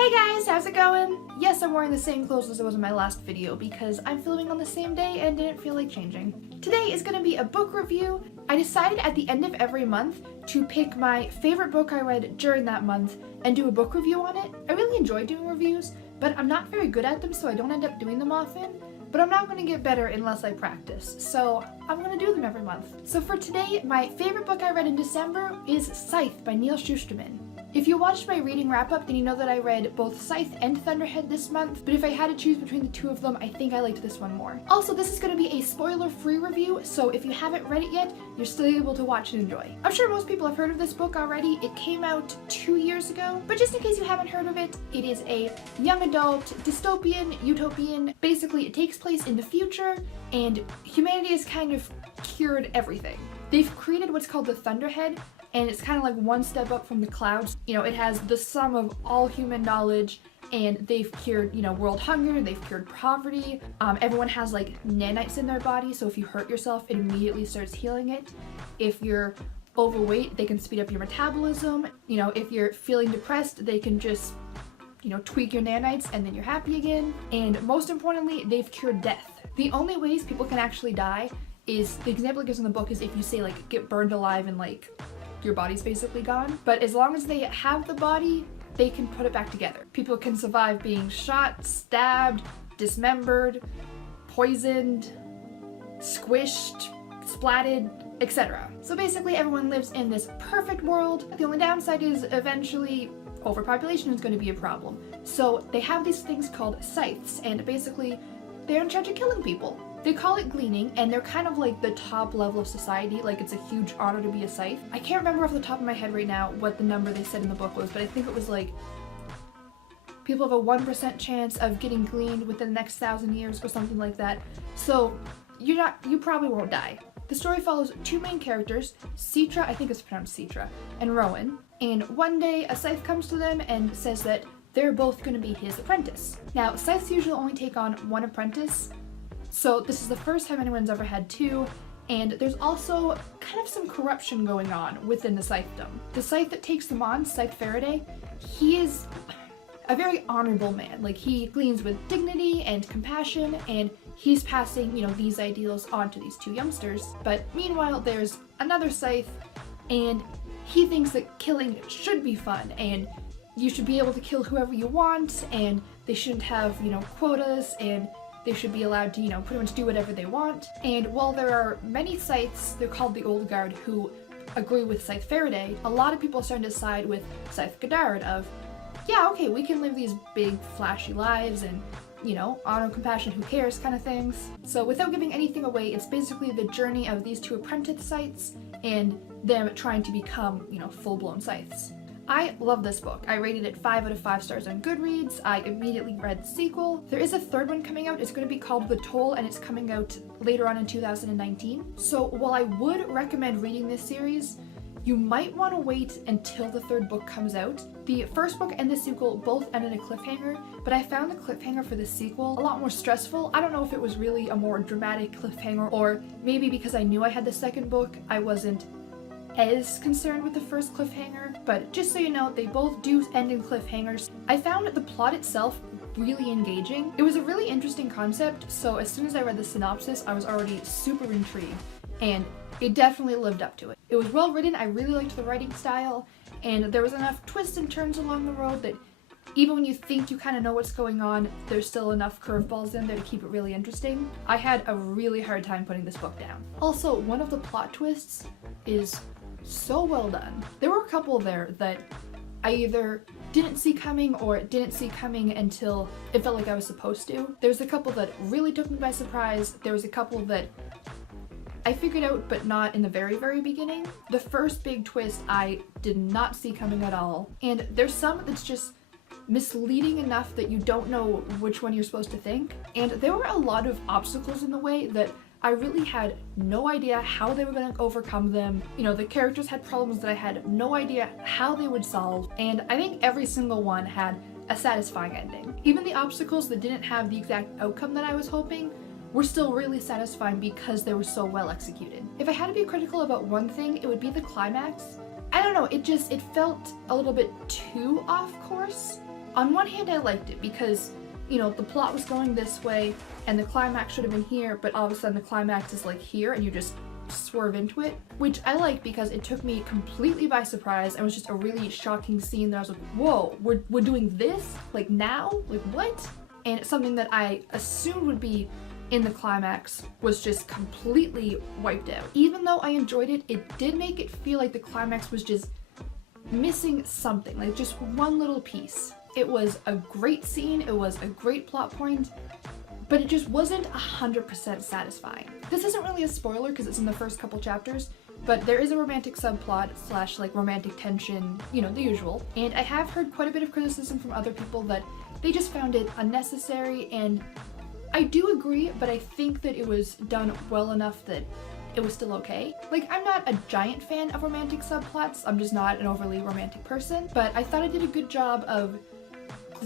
Hey guys, how's it going? Yes, I'm wearing the same clothes as I was in my last video because I'm filming on the same day and didn't feel like changing. Today is going to be a book review. I decided at the end of every month to pick my favorite book I read during that month and do a book review on it. I really enjoy doing reviews, but I'm not very good at them, so I don't end up doing them often. But I'm not going to get better unless I practice, so I'm going to do them every month. So for today, my favorite book I read in December is Scythe by Neal Shusterman. If you watched my reading wrap-up, then you know that I read both Scythe and Thunderhead this month, but if I had to choose between the two of them, I think I liked this one more. Also, this is going to be a spoiler-free review, so if you haven't read it yet, you're still able to watch and enjoy. I'm sure most people have heard of this book already. It came out 2 years ago, but just in case you haven't heard of it, it is a young adult, dystopian, utopian. Basically, it takes place in the future, and humanity has kind of cured everything. They've created what's called the Thunderhead, and it's kind of like one step up from the clouds. You know, it has the sum of all human knowledge, and they've cured, world hunger, they've cured poverty. Everyone has like nanites in their body, so if you hurt yourself, it immediately starts healing it. If you're overweight, they can speed up your metabolism. If you're feeling depressed, they can just, tweak your nanites and then you're happy again. And most importantly, they've cured death. The only ways people can actually die is, the example it gives in the book is if you say like get burned alive and like your body's basically gone. But as long as they have the body, they can put it back together. People can survive being shot, stabbed, dismembered, poisoned, squished, splatted, etc. So basically everyone lives in this perfect world. The only downside is eventually overpopulation is going to be a problem. So they have these things called scythes, and basically they're in charge of killing people. They call it gleaning, and they're kind of like the top level of society. Like, it's a huge honor to be a scythe. I can't remember off the top of my head right now what the number they said in the book was, but I think it was like people have a 1% chance of getting gleaned within the next 1,000 years or something like that. So you probably won't die. The story follows two main characters, Citra, I think it's pronounced Citra, and Rowan. And one day a scythe comes to them and says that they're both going to be his apprentice. Now, scythes usually only take on one apprentice, so this is the first time anyone's ever had two, and there's also kind of some corruption going on within the scythedom. The scythe that takes them on, Scythe Faraday, he is a very honorable man. Like, he gleans with dignity and compassion, and he's passing, these ideals on to these two youngsters. But meanwhile, there's another scythe, and he thinks that killing should be fun, and you should be able to kill whoever you want, and they shouldn't have, quotas, and they should be allowed to, pretty much do whatever they want. And while there are many scythes, they're called the Old Guard, who agree with Scythe Faraday, a lot of people are starting to side with Scythe Godard of, yeah, okay, we can live these big, flashy lives and, honor, compassion, who cares kind of things. So without giving anything away, it's basically the journey of these two apprentice scythes and them trying to become, full-blown scythes. I love this book. I rated it 5 out of 5 stars on Goodreads. I immediately read the sequel. There is a third one coming out. It's going to be called The Toll, and it's coming out later on in 2019. So while I would recommend reading this series, you might want to wait until the third book comes out. The first book and the sequel both end in a cliffhanger, but I found the cliffhanger for the sequel a lot more stressful. I don't know if it was really a more dramatic cliffhanger, or maybe because I knew I had the second book, I wasn't as concerned with the first cliffhanger, but just so you know, they both do end in cliffhangers. I found the plot itself really engaging. It was a really interesting concept, so as soon as I read the synopsis, I was already super intrigued, and it definitely lived up to it. It was well written, I really liked the writing style, and there was enough twists and turns along the road that even when you think you kind of know what's going on, there's still enough curveballs in there to keep it really interesting. I had a really hard time putting this book down. Also, one of the plot twists is so well done. There were a couple there that I either didn't see coming or didn't see coming until it felt like I was supposed to. There's a couple that really took me by surprise. There was a couple that I figured out, but not in the very, very beginning. The first big twist I did not see coming at all. And there's some that's just misleading enough that you don't know which one you're supposed to think. And there were a lot of obstacles in the way that I really had no idea how they were going to overcome them. The characters had problems that I had no idea how they would solve, and I think every single one had a satisfying ending. Even the obstacles that didn't have the exact outcome that I was hoping were still really satisfying because they were so well executed. If I had to be critical about one thing, it would be the climax. I don't know, it felt a little bit too off course. On one hand, I liked it because, you know, the plot was going this way and the climax should have been here, but all of a sudden the climax is like here and you just swerve into it, which I like because it took me completely by surprise and was just a really shocking scene that I was like, whoa, we're doing this? Like now? Like what? And something that I assumed would be in the climax was just completely wiped out. Even though I enjoyed it, it did make it feel like the climax was just missing something, like just one little piece. It was a great scene, it was a great plot point, but it just wasn't 100% satisfying. This isn't really a spoiler because it's in the first couple chapters, but there is a romantic subplot / like romantic tension, you know, the usual. And I have heard quite a bit of criticism from other people that they just found it unnecessary, and I do agree, but I think that it was done well enough that it was still okay. Like, I'm not a giant fan of romantic subplots, I'm just not an overly romantic person, but I thought I did a good job of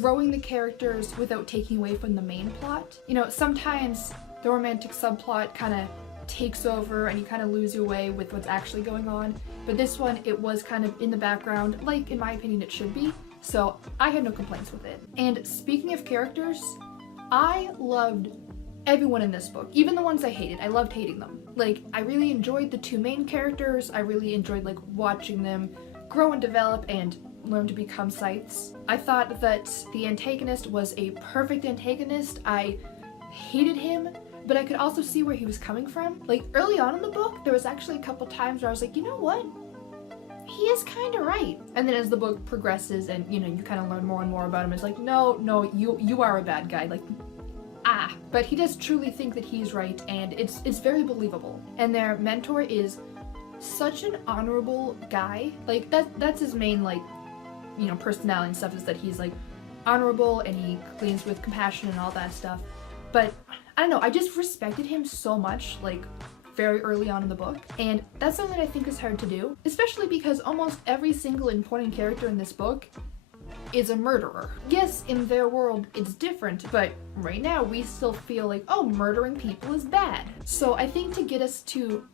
growing the characters without taking away from the main plot. You know, sometimes the romantic subplot kind of takes over and you kind of lose your way with what's actually going on, but this one, it was kind of in the background, like in my opinion it should be, so I had no complaints with it. And speaking of characters, I loved everyone in this book, even the ones I hated. I loved hating them. Like, I really enjoyed the two main characters. I really enjoyed like watching them grow and develop and learn to become Scythes. I thought that the antagonist was a perfect antagonist. I hated him, but I could also see where he was coming from. Like, early on in the book, there was actually a couple times where I was like, you know what? He is kind of right. And then as the book progresses and, you know, you kind of learn more and more about him, it's like, no, you are a bad guy. Like, but he does truly think that he's right, and it's very believable. And their mentor is such an honorable guy. Like, that's his main, like, you know, personality and stuff, is that he's like honorable and he cleans with compassion and all that stuff. But I don't know, I just respected him so much, like, very early on in the book, and that's something that I think is hard to do, especially because almost every single important character in this book is a murderer. Yes, in their world it's different, but right now we still feel like, oh, murdering people is bad. So I think to get us to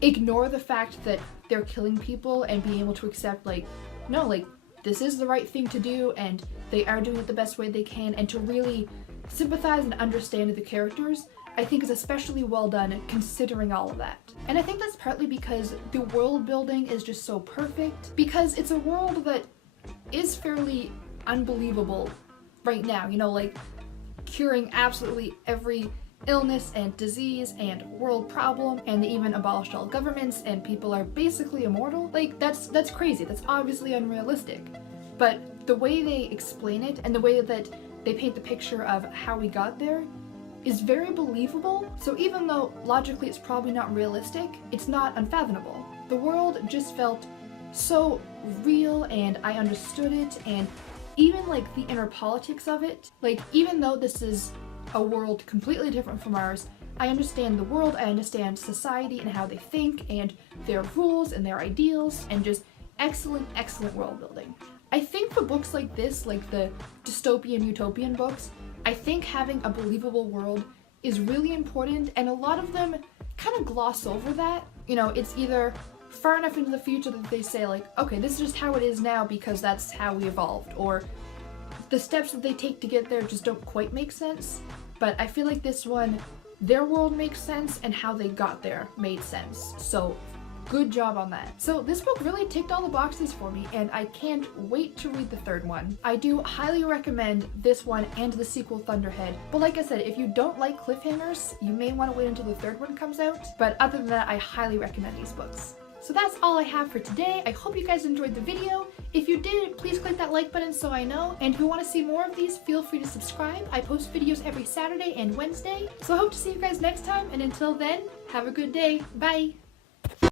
ignore the fact that they're killing people and being able to accept, like, no, like, this is the right thing to do and they are doing it the best way they can, and to really sympathize and understand the characters, I think is especially well done considering all of that. And I think that's partly because the world building is just so perfect, because it's a world that is fairly unbelievable right now, you know, like curing absolutely every illness and disease and world problem, and they even abolished all governments and people are basically immortal. Like, that's crazy, that's obviously unrealistic. But the way they explain it and the way that they paint the picture of how we got there is very believable. So even though logically it's probably not realistic, it's not unfathomable. The world just felt so real and I understood it, and even like the inner politics of it. Like, even though this is a world completely different from ours, I understand the world, I understand society and how they think and their rules and their ideals, and just excellent world building. I think for books like this, like the dystopian utopian books, I think having a believable world is really important, and a lot of them kind of gloss over that. You know, it's either far enough into the future that they say like, okay, this is just how it is now because that's how we evolved, or the steps that they take to get there just don't quite make sense. But I feel like this one, their world makes sense and how they got there made sense. So good job on that. So this book really ticked all the boxes for me, and I can't wait to read the third one. I do highly recommend this one and the sequel Thunderhead. But like I said, if you don't like cliffhangers, you may want to wait until the third one comes out. But other than that, I highly recommend these books. So that's all I have for today. I hope you guys enjoyed the video. If you did, please click that like button so I know. And if you want to see more of these, feel free to subscribe. I post videos every Saturday and Wednesday. So I hope to see you guys next time, and until then, have a good day. Bye!